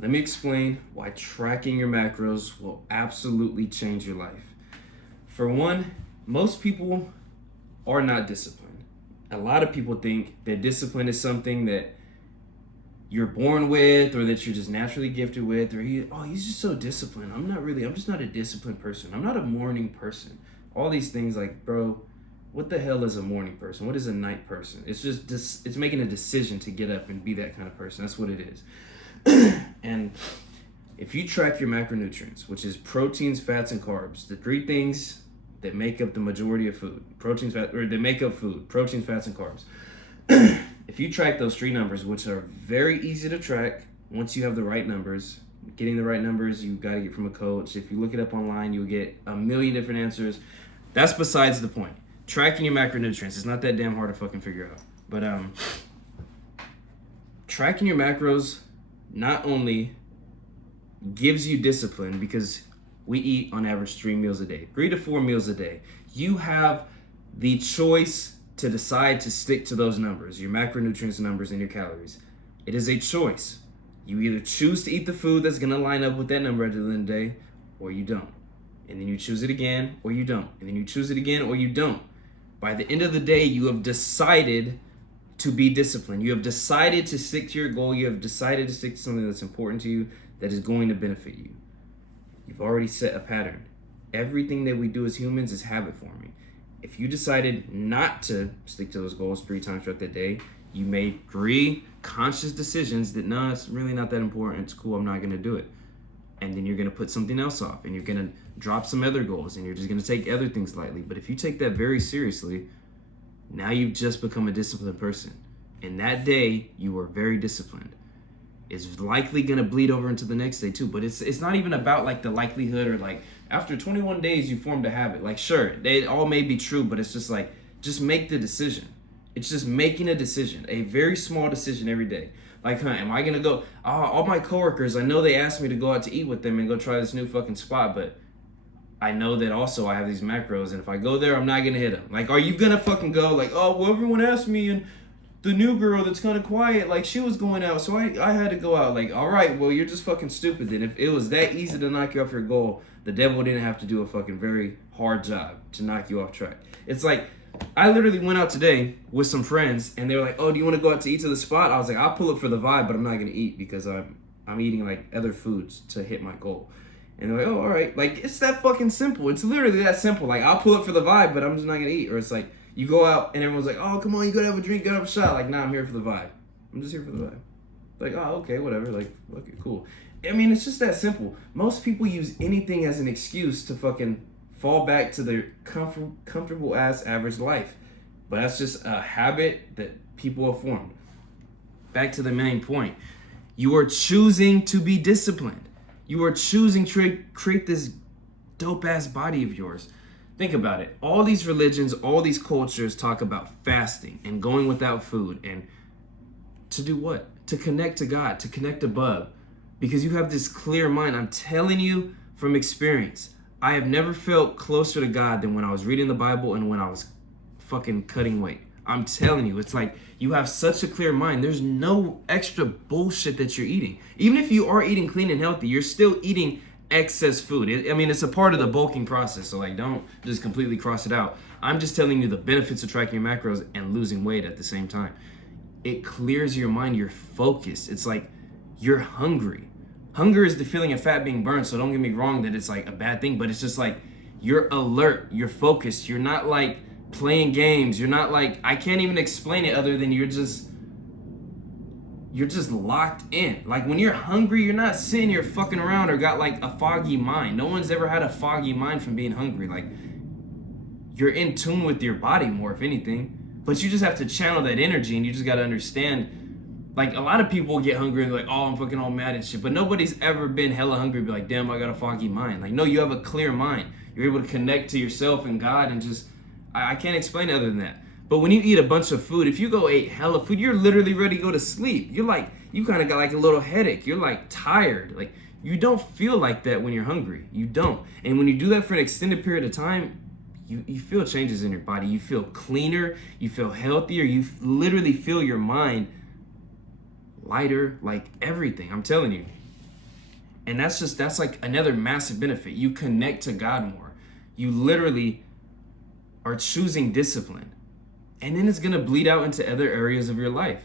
Let me explain why tracking your macros will absolutely change your life. For one, most people are not disciplined. A lot of people think that discipline is something that you're born with or that you're just naturally gifted with, or he's just so disciplined. I'm just not a disciplined person. I'm not a morning person. All these things, like, bro, what the hell is a morning person? What is a night person? It's just it's making a decision to get up and be that kind of person. That's what it is. And if you track your macronutrients, which is proteins, fats, and carbs, the three things that make up the majority of food, that make up food, proteins, fats, and carbs. If you track those three numbers, which are very easy to track once you have the right numbers, getting the right numbers, you got to get from a coach. If you look it up online, you'll get a million different answers. That's besides the point. Tracking your macronutrients is not that damn hard to fucking figure out. But tracking your macros not only gives you discipline, because we eat on average 3 meals a day, 3 to 4 meals a day. You have the choice to decide to stick to those numbers, your macronutrients numbers and your calories. It is a choice. You either choose to eat the food that's going to line up with that number at the end of the day, or you don't. And then you choose it again, or you don't. And then you choose it again, or you don't. By the end of the day, you have decided to be disciplined. You have decided to stick to your goal. You have decided to stick to something that's important to you, that is going to benefit you. You've already set a pattern. Everything that we do as humans is habit forming. If you decided not to stick to those goals 3 times throughout the day, you made 3 conscious decisions that, no, it's really not that important. It's cool. I'm not going to do it. And then you're going to put something else off, and you're going to drop some other goals, and you're just going to take other things lightly. But if you take that very seriously, now you've just become a disciplined person. And that day, you were very disciplined. It's likely going to bleed over into the next day too. But it's not even about like the likelihood, or like after 21 days you formed a habit. Like, sure, they all may be true, but it's just like, just make the decision. It's just making a decision, a very small decision every day. Like, am I going to go, all my coworkers, I know they asked me to go out to eat with them and go try this new fucking spot, but I know that also I have these macros, and if I go there, I'm not going to hit them. Like, are you going to fucking go like, oh, well, everyone asked me, and the new girl that's kind of quiet, like, she was going out, so I had to go out. Like, all right, well, you're just fucking stupid then. If it was that easy to knock you off your goal, the devil didn't have to do a fucking very hard job to knock you off track. It's like, I literally went out today with some friends, and they were like, oh, do you want to go out to eat to the spot? I was like, I'll pull up for the vibe, but I'm not going to eat because I'm eating, like, other foods to hit my goal. And they're like, oh, all right. Like, it's that fucking simple. It's literally that simple. Like, I'll pull up for the vibe, but I'm just not going to eat. Or it's like, you go out and everyone's like, oh, come on, you gotta have a drink, gotta have a shot. Like, nah, I'm here for the vibe. I'm just here for the vibe. Like, oh, okay, whatever. Like, okay, cool. I mean, it's just that simple. Most people use anything as an excuse to fucking fall back to their comfortable ass average life. But that's just a habit that people have formed. Back to the main point. You are choosing to be disciplined. You are choosing to create this dope ass body of yours. Think about it. All these religions, all these cultures talk about fasting and going without food, and to do what? To connect to God, to connect above, because you have this clear mind. I'm telling you from experience, I have never felt closer to God than when I was reading the Bible and when I was fucking cutting weight. I'm telling you, it's like you have such a clear mind. There's no extra bullshit that you're eating. Even if you are eating clean and healthy, you're still eating excess food. It's a part of the bulking process, so like, don't just completely cross it out. I'm just telling you the benefits of tracking your macros and losing weight at the same time. It clears your mind. You're focused. It's like you're hungry. Hunger is the feeling of fat being burned, so don't get me wrong that it's like a bad thing, but it's just like you're alert, you're focused, you're not like playing games, you're not like, I can't even explain it other than you're just locked in. Like, when you're hungry, you're not sitting here fucking around or got like a foggy mind. No one's ever had a foggy mind from being hungry. Like, you're in tune with your body more, if anything. But you just have to channel that energy, and you just got to understand, like, a lot of people get hungry and like, oh, I'm fucking all mad and shit. But nobody's ever been hella hungry and be like, damn, I got a foggy mind. Like, no, you have a clear mind. You're able to connect to yourself and God, and just, I can't explain it other than that. But when you eat a bunch of food, if you go eat hella food, you're literally ready to go to sleep. You're like, you kind of got like a little headache. You're like tired. Like, you don't feel like that when you're hungry. You don't. And when you do that for an extended period of time, you feel changes in your body. You feel cleaner. You feel healthier. You literally feel your mind lighter, like everything. I'm telling you. And that's like another massive benefit. You connect to God more. You literally are choosing discipline. And then it's going to bleed out into other areas of your life.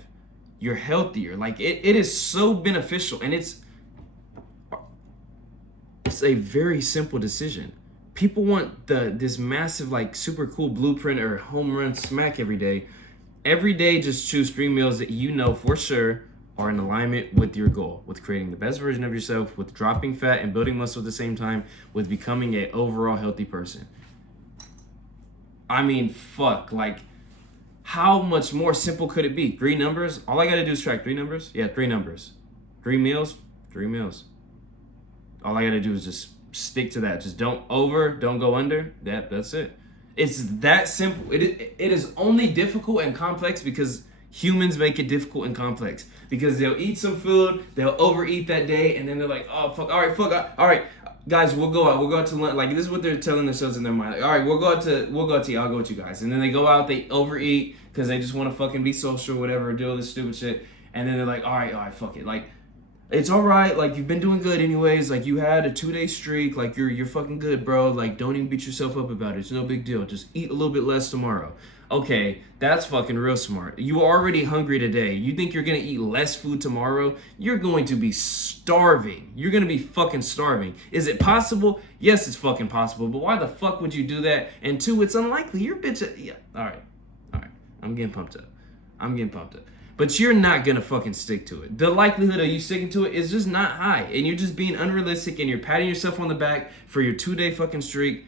You're healthier. Like it is so beneficial. And it's a very simple decision. People want this massive, like, super cool blueprint or home run smack every day. Every day, just choose 3 meals that you know for sure are in alignment with your goal, with creating the best version of yourself, with dropping fat and building muscle at the same time, with becoming an overall healthy person. I mean, fuck, like, how much more simple could it be? 3 numbers? All I gotta do is track 3 numbers? Yeah, 3 numbers. 3 meals? 3 meals. All I gotta do is just stick to that. Just don't go under. That's it. It's that simple. It is only difficult and complex because humans make it difficult and complex. Because they'll eat some food, they'll overeat that day, and then they're like, oh fuck, all right, guys, we'll go out to lunch. Like, this is what they're telling themselves in their mind. Like, all right, we'll go out to eat. I'll go with you guys. And then they go out, they overeat because they just want to fucking be social, whatever, do all this stupid shit. And then they're like, all right, fuck it. Like, it's all right. Like, you've been doing good anyways. Like, you had a 2-day streak. Like, you're fucking good, bro. Like, don't even beat yourself up about it. It's no big deal. Just eat a little bit less tomorrow. Okay, that's fucking real smart. You were already hungry today. You think you're gonna eat less food tomorrow? You're going to be starving. You're gonna be fucking starving. Is it possible? Yes, it's fucking possible. But why the fuck would you do that? And 2, it's unlikely. You're bitch. Yeah. All right. I'm getting pumped up. But you're not gonna fucking stick to it. The likelihood of you sticking to it is just not high. And you're just being unrealistic and you're patting yourself on the back for your 2-day fucking streak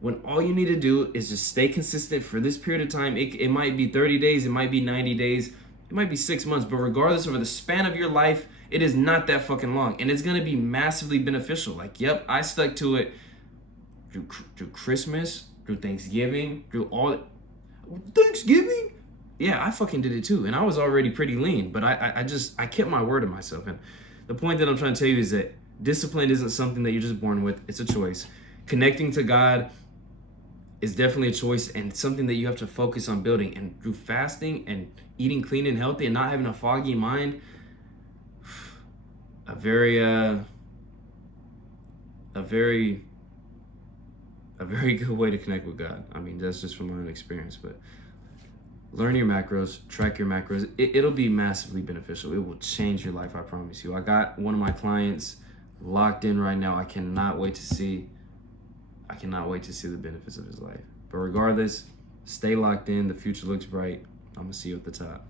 when all you need to do is just stay consistent for this period of time. It might be 30 days, it might be 90 days, it might be 6 months, but regardless, over the span of your life, it is not that fucking long. And it's gonna be massively beneficial. Like, yep, I stuck to it through Christmas, through Thanksgiving, through all Thanksgiving? Yeah, I fucking did it too. And I was already pretty lean, but I kept my word to myself. And the point that I'm trying to tell you is that discipline isn't something that you're just born with. It's a choice. Connecting to God is definitely a choice and something that you have to focus on building. And through fasting and eating clean and healthy and not having a foggy mind, a very good way to connect with God. I mean, that's just from my own experience, but learn your macros, track your macros. It'll be massively beneficial. It will change your life, I promise you. I got one of my clients locked in right now. I cannot wait to see the benefits of his life. But regardless, stay locked in. The future looks bright. I'm gonna see you at the top.